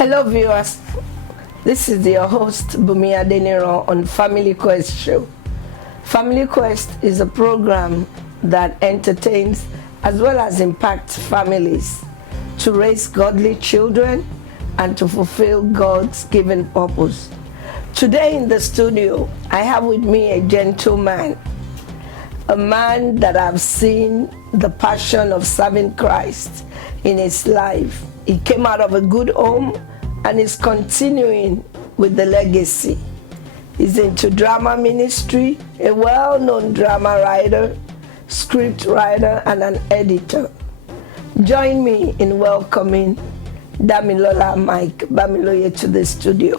Hello viewers, this is your host Bamiloye on Family Quest show. Family Quest is a program that entertains as well as impacts families to raise godly children and to fulfill God's given purpose. Today in the studio, I have with me a gentleman, a man that I've seen the passion of serving Christ in his life. He came out of a good home and is continuing with the legacy. He's into drama ministry, a well-known drama writer, script writer, and an editor. Join me in welcoming Damilola Mike Bamiloye to the studio.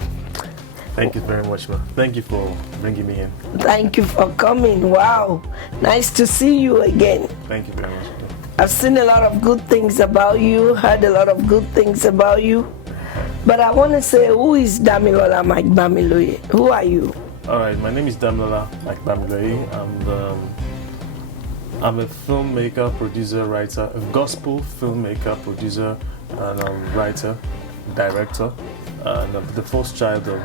Thank you very much, man. Thank you for bringing me in. Thank you for coming. Wow, nice to see you again. Thank you very much. I've seen a lot of good things about you, heard a lot of good things about you. But I want to say, who is Damilola Mike Bamiloye? Who are you? All right, my name is Damilola Mike Bamiloye. I'm a filmmaker, producer, writer, a gospel filmmaker, producer, and writer, director. And I'm the first child of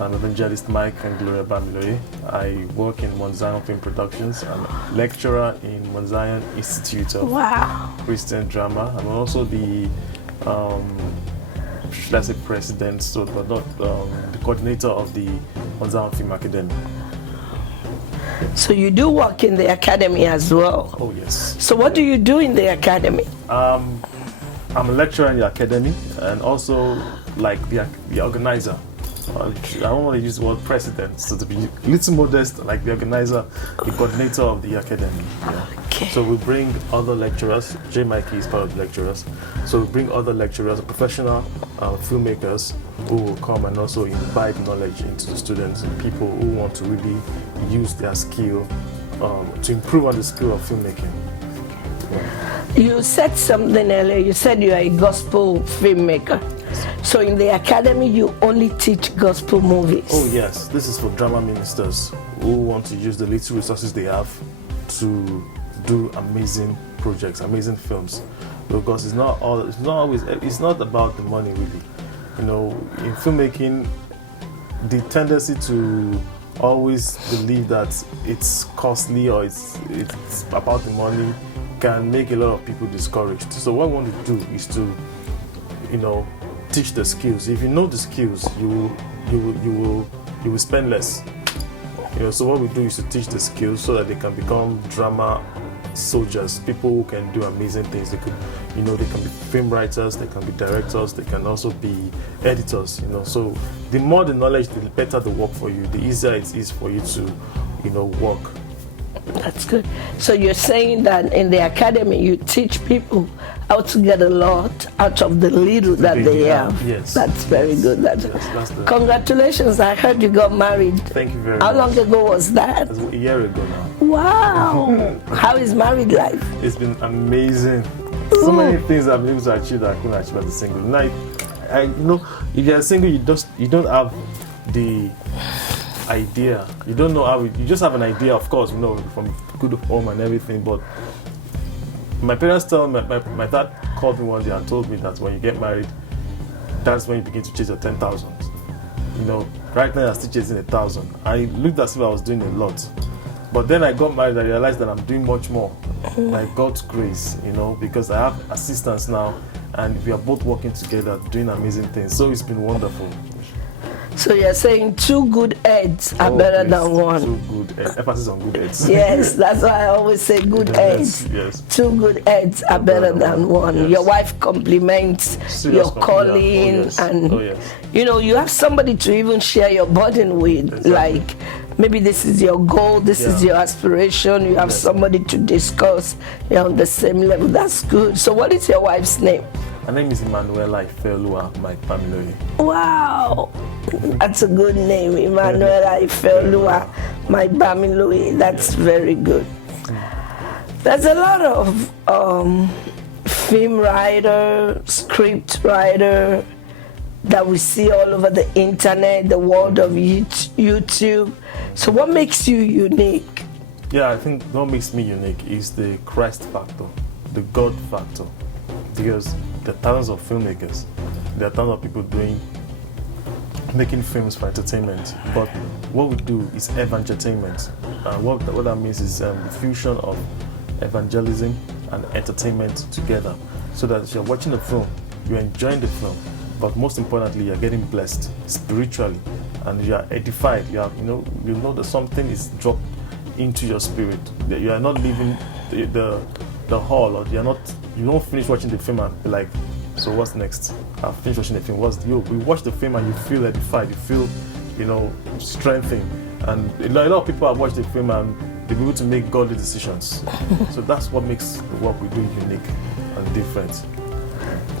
evangelist Mike and Gloria Bamiloye. I work in Mount Zion Film Productions. I'm a lecturer in Mount Zion Institute of Christian Drama. I'm also the should I say president, so but not the coordinator of the Mount Zion Film Academy. So you do work in the academy as well? Oh yes. So what do you do in the academy? I'm a lecturer in the academy and also like the organizer. I don't want to use the word president, so to be a little modest, like the organizer, the coordinator of the academy. Yeah. Okay. So we bring other lecturers. J. Mikey is part of the lecturers. So we bring other lecturers, professional filmmakers who will come and also imbibe knowledge into the students and people who want to really use their skill to improve on the skill of filmmaking. You said something earlier. You said you are a gospel filmmaker. So in the academy, you only teach gospel movies? Oh yes, this is for drama ministers who want to use the little resources they have to do amazing projects, amazing films. Because it's not about the money really. You know, in filmmaking, the tendency to always believe that it's costly or it's about the money can make a lot of people discouraged. So what we want to do is to, teach the skills. If you know the skills, you will spend less. So what we do is to teach the skills so that they can become drama soldiers, people who can do amazing things. They could, they can be film writers, they can be directors, they can also be editors. So the more the knowledge, the better the work for you. The easier it is for you to, work. That's good. So you're saying that in the academy you teach people how to get a lot out of the little that they have. Yes. That's very good. Congratulations. I heard you got married. Thank you very much. How long much. ago was that? That's a year ago now. Wow. How is married life? It's been amazing. So many things I've been able to achieve that I couldn't achieve as a single. Now, if you're single, you don't have the idea. You don't know how. You just have an idea, of course, from good home and everything. But my parents tell me, my dad called me one day and told me that when you get married, that's when you begin to chase your 10,000. Right now I'm still chasing 1,000. I looked as if I was doing a lot, but then I got married. I realized that I'm doing much more by God's grace. Because I have assistants now, and we are both working together, doing amazing things. So it's been wonderful. So you're saying two good heads are better than one. Two good heads. Emphasis on good heads. Yes, that's why I always say good heads. Yes. Two good heads are better than one. Yes. Your wife compliments your calling, and you have somebody to even share your burden with. Exactly. Like maybe this is your goal, this is your aspiration. You have somebody to discuss. You're on the same level. That's good. So what is your wife's name? Her name is Damilola Mike Bamiloye. Wow, that's a good name, Damilola Mike Bamiloye. That's very good. There's a lot of film writer, script writer that we see all over the internet, the world of YouTube. So what makes you unique? Yeah, I think what makes me unique is the Christ factor, the God factor. Because there are thousands of filmmakers. there are tons of people making films for entertainment, but what we do is evangeltainment. What that means is the fusion of evangelism and entertainment together, so that as you're watching the film, you're enjoying the film, but most importantly, you're getting blessed spiritually, and you are edified. You know that something is dropped into your spirit. That you are not leaving the hall, or you don't finish watching the film and be like, so what's next? I've finished watching the film. We watch the film and you feel edified. You feel, strengthened. And a lot of people have watched the film and they've been able to make godly decisions. So that's what makes the work we do unique and different.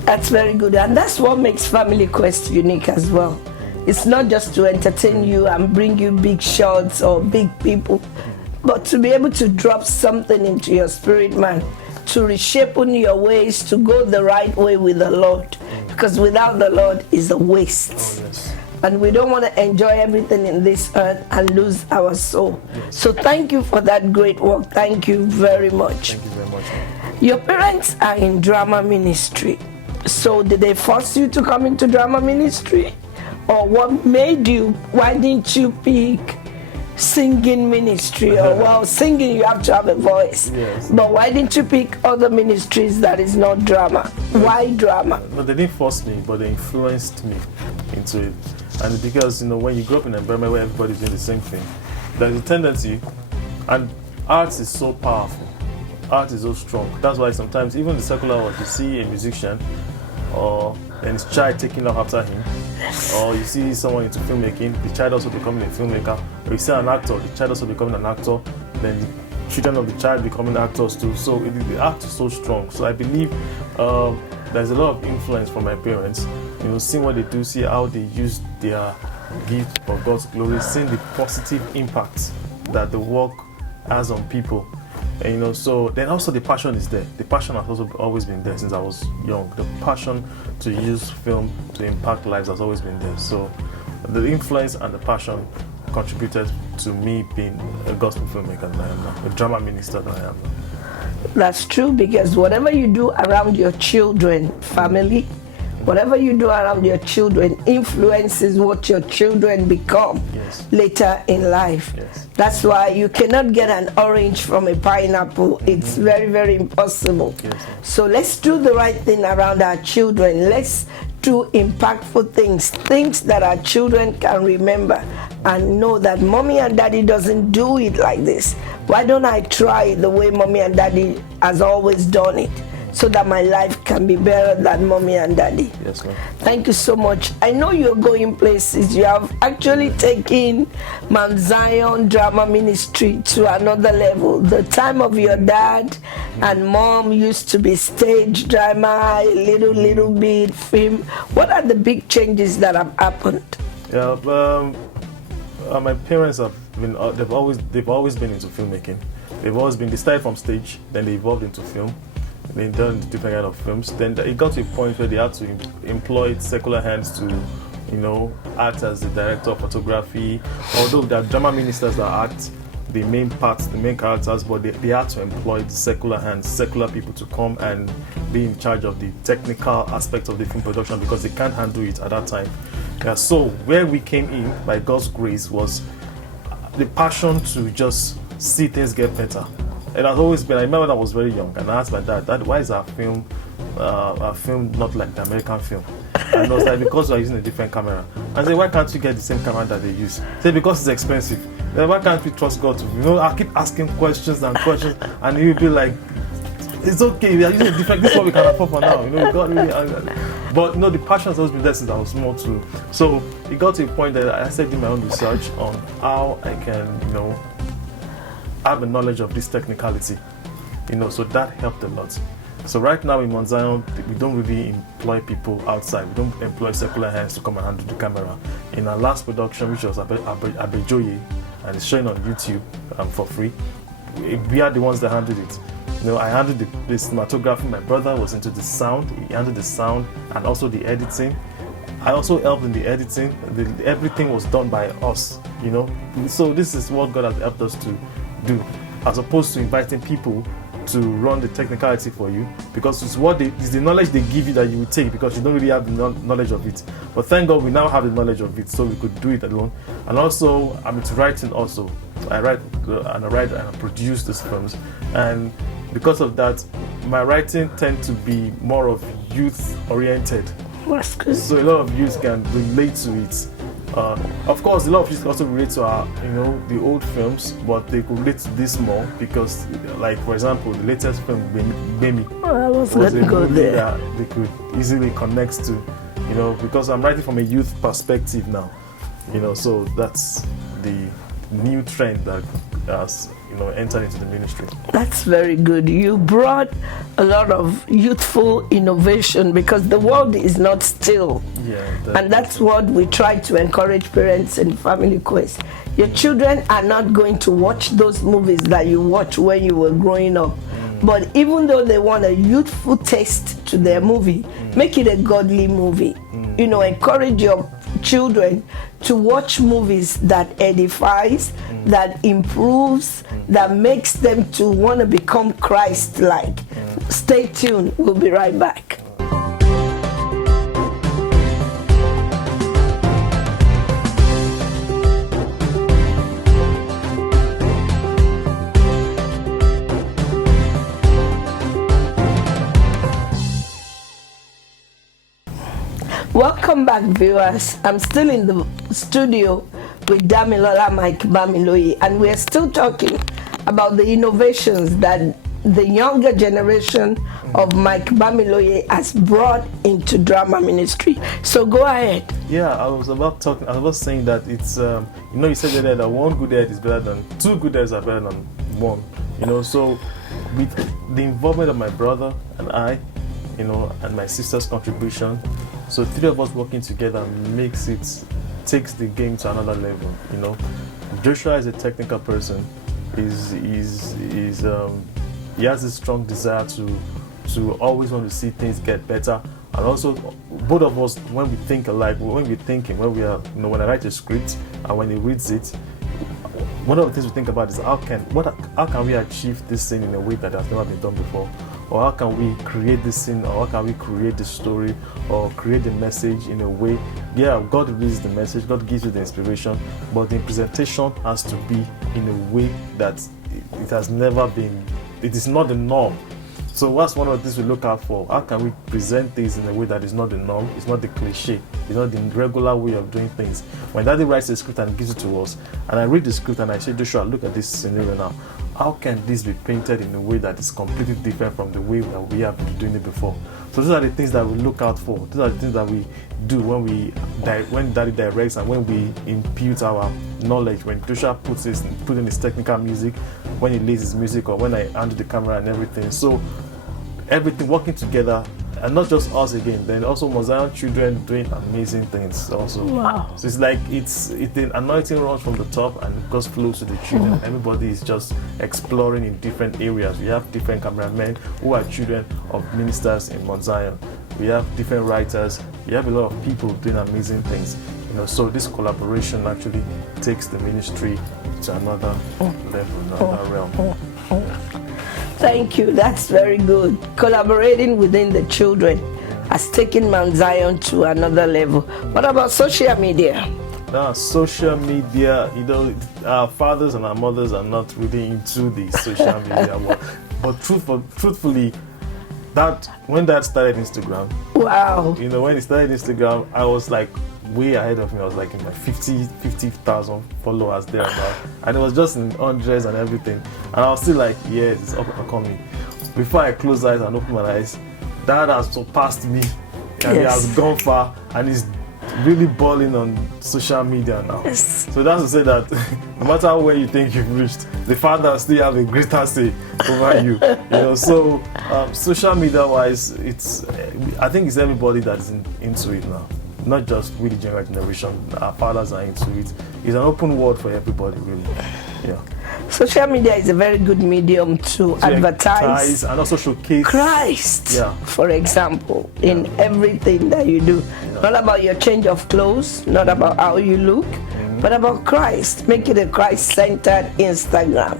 That's very good, and that's what makes Family Quest unique as well. It's not just to entertain you and bring you big shots or big people, but to be able to drop something into your spirit, man, to reshape your ways, to go the right way with the Lord, because without the Lord is a waste. Oh, yes. And we don't want to enjoy everything in this earth and lose our soul. Yes. So thank you for that great work. Thank you very much. Thank you very much. Your parents are in drama ministry. So did they force you to come into drama ministry? Or what made you? Why didn't you pick singing ministry? Or well, singing you have to have a voice. Yes. But why didn't you pick other ministries that is not drama? Why drama? No, they didn't force me, but they influenced me into it. And because when you grow up in an environment where everybody's doing the same thing, there's a tendency, and art is so powerful. Art is so strong. That's why sometimes even the secular world, you see a musician and his child taking off after him, or you see someone into filmmaking, the child also becoming a filmmaker, or you see an actor, the child also becoming an actor, then the children of the child becoming actors too. So the art is so strong. So I believe there's a lot of influence from my parents. Seeing what they do, see how they use their gift for God's glory, seeing the positive impact that the work has on people. And, so then also the passion is there. The passion has also always been there since I was young. The passion to use film to impact lives has always been there. So the influence and the passion contributed to me being a gospel filmmaker that I am now, a drama minister that I am now. That's true, because whatever you do around your children, family, whatever you do around your children influences what your children become later in life. Yes. That's why you cannot get an orange from a pineapple. It's very, very impossible. Yes. So let's do the right thing around our children. Let's do impactful things that our children can remember and know that mommy and daddy doesn't do it like this. Why don't I try the way mommy and daddy has always done it, so that my life can be better than mommy and daddy? Yes, ma'am. Thank you so much. I know you're going places. You have actually taken Mount Zion Drama Ministry to another level. The time of your dad and mom used to be stage drama, a little bit film. What are the big changes that have happened? Yeah, my parents have been. They've always been into filmmaking. They started from stage, then they evolved into film. They've done different kind of films. Then it got to a point where they had to employ secular hands to, act as the director of photography. Although there are drama ministers that act the main parts, the main characters, but they had to employ the secular hands, secular people to come and be in charge of the technical aspect of the film production, because they can't handle it at that time. Yeah, so where we came in, by God's grace, was the passion to just see things get better. It has always been. I remember when I was very young, and I asked my dad, why is our film not like the American film? And I was like, because we're using a different camera. I said, why can't you get the same camera that they use? He said, because it's expensive. Then why can't we trust God to? I keep asking questions, and he'll be like, it's okay, we are using a different. This is what we can afford for now. God really. But the passion has always been there since I was small too. So it got to a point that I started doing my own research on how I can, have a knowledge of this technicality, so that helped a lot. So right now in Mount Zion, we don't really employ people outside. We don't employ secular hands to come and handle the camera. In our last production, which was Bamiloye, and it's showing on YouTube for free, we are the ones that handled it. I handled the cinematography. My brother was into the sound. He handled the sound and also the editing. I also helped in the editing. Everything was done by us, So this is what God has helped us to do, as opposed to inviting people to run the technicality for you, because it's the knowledge they give you that you will take, because you don't really have the knowledge of it. But thank God we now have the knowledge of it, so we could do it alone. And also, I'm into writing also. I write and I produce these films, and because of that, my writing tends to be more of youth oriented. That's good. So a lot of youth can relate to it. Of course, a lot of youth also relate to our, the old films, but they could relate to this more because, like for example, the latest film, Bamiloye, was a movie that they could easily connect to, because I'm writing from a youth perspective now, so that's the new trend that has entered into the ministry. That's very good. You brought a lot of youthful innovation, because the world is not still. Yeah, and that's what we try to encourage parents in Family Quest. Your children are not going to watch those movies that you watched when you were growing up. But even though they want a youthful taste to their movie, make it a godly movie. Encourage your children to watch movies that edifies, that improves, that makes them to want to become Christ-like. Stay tuned. We'll be right back. Welcome back, viewers. I'm still in the studio with Damilola Bamiloye, and we're still talking about the innovations that the younger generation of Mike Bamiloye has brought into drama ministry. So go ahead. Yeah, I was saying that it's you said earlier that one good head is better than two good heads are better than one. So with the involvement of my brother and I, and my sister's contribution, so three of us working together takes the game to another level. Joshua is a technical person. He has a strong desire to always want to see things get better. And also, both of us, when we think alike, when I write a script and when he reads it, one of the things we think about is how can we achieve this thing in a way that has never been done before? Or how can we create this scene, or how can we create the story, or create the message in a way? Yeah, God releases the message, God gives you the inspiration, but the presentation has to be in a way that it has never been, it is not the norm. So what's one of the things we look out for? How can we present things in a way that is not the norm, it's not the cliche, it's not the regular way of doing things? When Daddy writes a script and gives it to us, and I read the script and I say, Joshua, look at this scenario now. How can this be painted in a way that is completely different from the way that we have been doing it before? So those are the things that we look out for. Those are the things that we do when Daddy directs and when we impute our knowledge. When Joshua put in his technical music, when he lays his music, or when I handle the camera and everything. So everything working together, and not just us again. Then also Mosaic children doing amazing things also. Wow. So it's like it's the anointing runs from the top and it goes flows to the children. Everybody is just exploring in different areas. We have different cameramen who are children of ministers in Mount Zion. We have different writers. We have a lot of people doing amazing things. So this collaboration actually takes the ministry to another level, another realm. Thank you. That's very good. Collaborating within the children has taken Mount Zion to another level. What about social media? Social media, our fathers and our mothers are not really into the social media. But truthfully, when Dad started Instagram, wow. When he started Instagram, I was like way ahead of me. I was like in my 50,000 followers there about, and it was just in hundreds and everything. And I was still like, yes, it's up and coming. Before I close eyes and open my eyes, Dad has surpassed me, and he has gone far, and he's really balling on social media now. Yes. So that's to say that no matter where you think you've reached, the father still have a greater say over you. So social media wise, I think it's everybody that's into it now. Not just really younger generation. Our fathers are into it. It's an open world for everybody, really. Yeah. Social media is a very good medium to advertise and also showcase Christ, for example, in everything that you do. Not about your change of clothes, not about how you look, but about Christ. Make it a Christ-centered Instagram.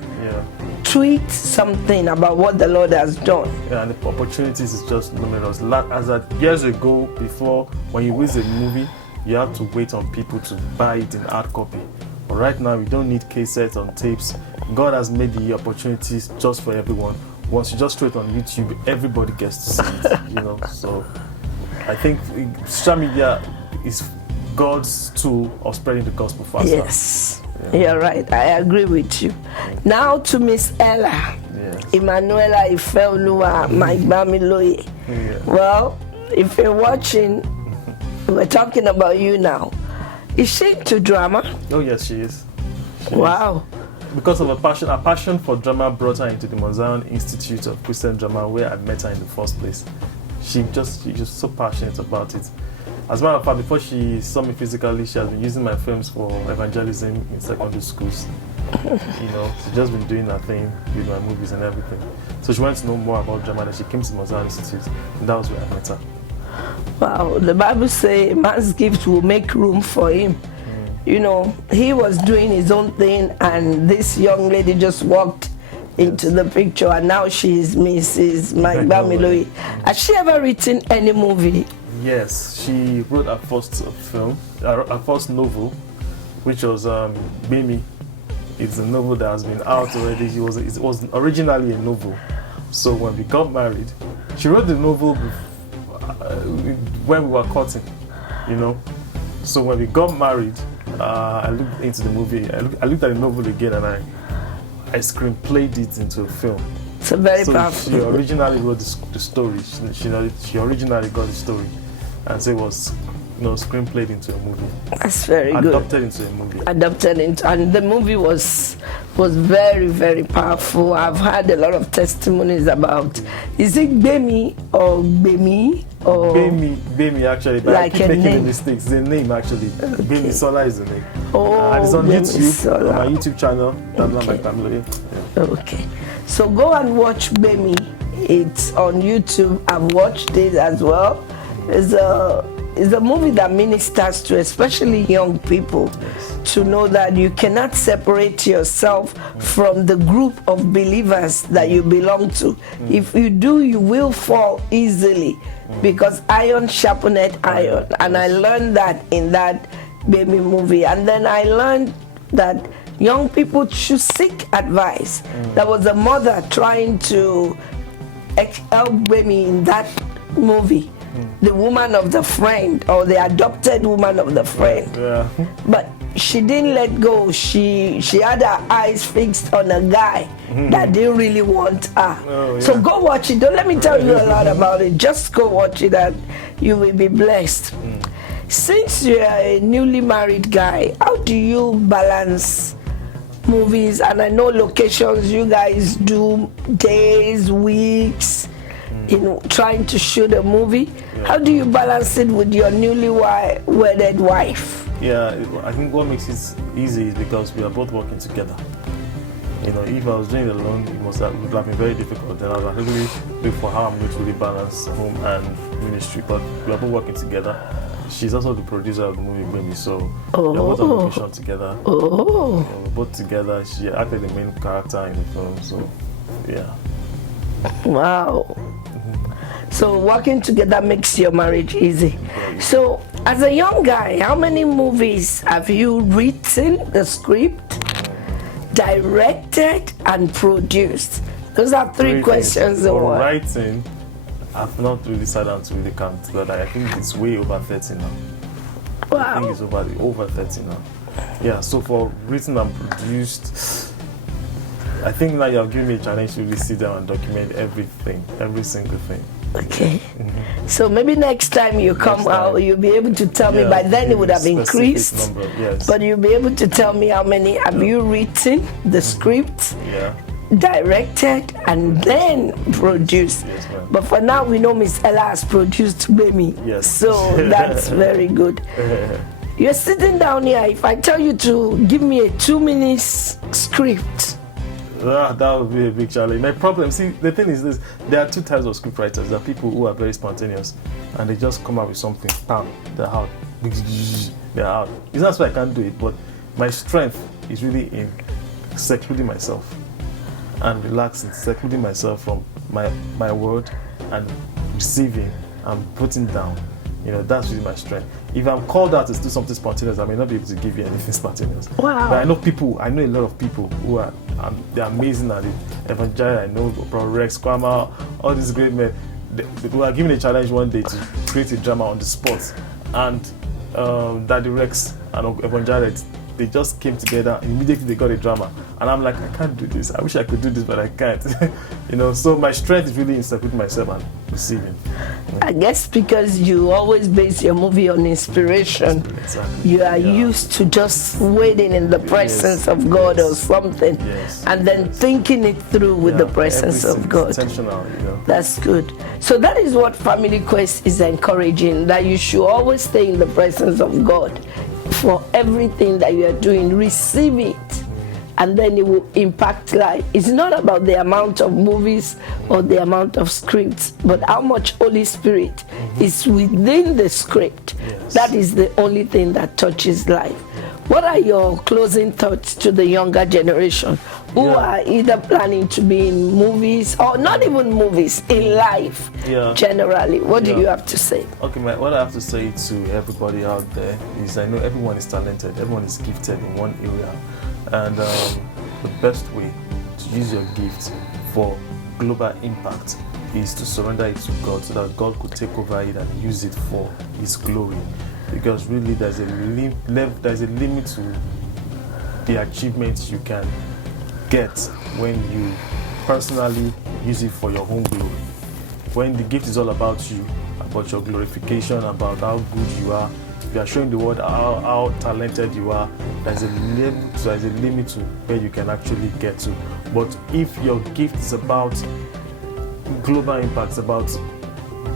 tweet something about what the Lord has done. Yeah, and the opportunities is just numerous. As that years ago, before, when you release a movie, you have to wait on people to buy it in hard copy. But right now, we don't need cassettes on tapes. God has made the opportunities just for everyone. Once you just throw it on YouTube, everybody gets to see it. You know, so I think social media is God's tool of spreading the gospel faster. Yes, you're right. I agree with you. Now to Miss Ella, Emanuela Ifeoluwa, my Bamiloye. Well, if you're watching, we're talking about you now. Is she into drama? Oh yes, she is. Wow. Because of a passion for drama brought her into the Mount Zion Institute of Christian Drama, where I met her in the first place. She's just so passionate about it. As a matter of fact, before she saw me physically, she has been using my films for evangelism in secondary schools. You know, she's just been doing her thing with my movies and everything. So she wanted to know more about drama, and she came to the Mount Zion Institute, and that was where I met her. Wow, the Bible says man's gift will make room for him. You know, he was doing his own thing, and this young lady just walked into the picture, and now she's Mrs. Mike Bamiloye. Has she ever written any movie? Yes, she wrote her first film, her first novel, which was Bami. It's a novel that has been out already. It was originally a novel. So when we got married, she wrote the novel when we were courting, you know. So when we got married, I looked into the movie. I looked at the novel again, and I screenplayed it into a film. It's a very powerful. She originally wrote the story. She originally got the story, and so it was, screenplayed into a movie. That's very good. Adopted into a movie. And the movie was very, very powerful. I've had a lot of testimonies about. Is it Bami or Bemi or Bami actually, but like I keep making name. the mistakes. The name actually, Okay. Bamilola is the name. Oh, and it's on YouTube, Bamilola. on my YouTube channel, Damilola Okay. by Bamiloye. Yeah. Okay, so go and watch Bami. It's on YouTube. I've watched it as well. It's a movie that ministers to especially young people to know that you cannot separate yourself from the group of believers that you belong to. If you do, you will fall easily because iron sharpeneth iron. And I learned that in that Baby movie. And then I learned that young people should seek advice. There was a mother trying to help Baby in that movie. The woman of the friend, or the adopted woman of the friend. Yeah. But she didn't let go. She had her eyes fixed on a guy that didn't really want her. Oh, yeah. So go watch it. Don't let me tell you a lot about it. Just go watch it and you will be blessed. Since you're a newly married guy, how do you balance movies? And I know locations, you guys do days, weeks, in trying to shoot a movie. Yeah. How do you balance it with your newly wedded wife? Yeah, I think what makes it easy is because we are both working together. You know, if I was doing it alone, it would have been very difficult. Then I would really look for how I'm going to really balance home and ministry. But we are both working together. She's also the producer of the movie Baby, so we are both on location together. Oh. Yeah, we're both together. She acted the main character in the film, so yeah. Wow. So working together makes your marriage easy. So as a young guy, how many movies have you written the script, directed, and produced? Those are three questions in For one. writing, I've not really sat down to really count, but I think it's way over 30 now. I think it's over 30 now. Yeah, so for written and produced, I think now you have given me a challenge to really sit down and document everything, every single thing. Okay. So maybe next time you come out, you'll be able to tell me. By then it would have increased. Number, yes. But you'll be able to tell me how many have you written, the script, directed, and then produced. Yes, ma'am. But for now, we know Miss Ella has produced Baby. Yes. So that's very good. You're sitting down here. If I tell you to give me a 2-minute script, that would be a big challenge. My problem, see, the thing is this: there are two types of scriptwriters. There are people who are very spontaneous, and they just come up with something. Bam, they're out. They're out. It's not so I can't do it, but my strength is really in secluding myself. and relaxing, secluding myself from my world and receiving and putting down. You know, that's really my strength. If I'm called out to do something spontaneous, I may not be able to give you anything spontaneous. Wow. But I know a lot of people who are, they're amazing at it. Evangel, I know, Rex, Kwama, all these great men. They were given a challenge one day to create a drama on the spot. And Daddy Rex and Evangel, they just came together, immediately they got a drama. And I'm like, I can't do this. I wish I could do this, but I can't. You know, so my strength is really in separating myself and receiving. I guess because you always base your movie on inspiration, Exactly. you are used to just waiting in the presence of God or something, and then thinking it through with the presence of God. Intentional, you know. That's good. So that is what Family Quest is encouraging, that you should always stay in the presence of God. For everything that you are doing, receive it, and then it will impact life. It's not about the amount of movies or the amount of scripts, but how much Holy Spirit is within the script. That is the only thing that touches life. What are your closing thoughts to the younger generation who are either planning to be in movies or not even movies, in life generally? What do you have to say? Okay, what I have to say to everybody out there is I know everyone is talented, everyone is gifted in one area. And the best way to use your gift for global impact is to surrender it to God so that God could take over it and use it for His glory. Because really there's a limit to the achievements you can get when you personally use it for your own glory. When the gift is all about you, about your glorification, about how good you are, if you are showing the world how talented you are, there's a limit to where you can actually get to. But if your gift is about global impact, about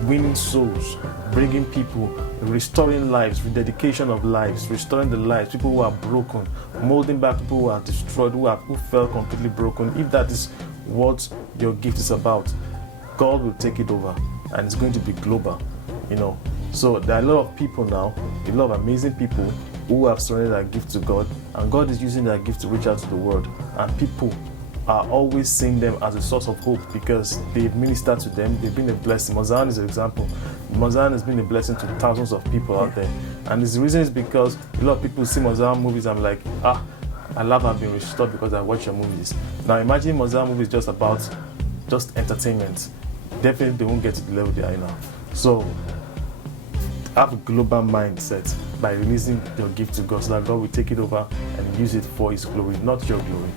winning souls, bringing people, restoring lives, rededication of lives, restoring the lives, people who are broken, molding back people who are destroyed, who felt completely broken, if that is what your gift is about, God will take it over and it's going to be global, you know. So there are a lot of people now, a lot of amazing people who have surrendered their gift to God, and God is using their gift to reach out to the world, and people are always seeing them as a source of hope because they've ministered to them, they've been a blessing. Mozan is an example. Mozan has been a blessing to thousands of people out there. And the reason is because a lot of people see Mozan movies and I'm like, I love I've been restored because I watch your movies. Now imagine Mozan movies just about entertainment. Definitely they won't get to the level they are now. So have a global mindset by releasing your gift to God so that God will take it over and use it for His glory, not your glory.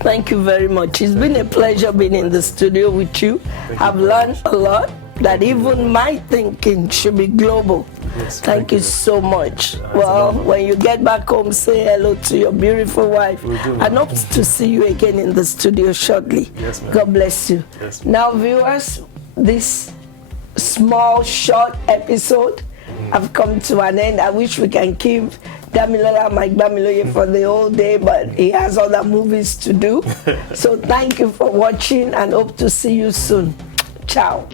Thank you very much. It's been a pleasure being in the studio with you. I've learned a lot, that even my thinking should be global. Yes, thank you so much. Well, when you get back home, say hello to your beautiful wife. And hope to see you again in the studio shortly. Yes, ma'am. God bless you. Yes, now, viewers, this small, short episode have come to an end. I wish we can keep Damilola, Mike Bamiloye for the whole day, but he has other movies to do. So thank you for watching and hope to see you soon. Ciao.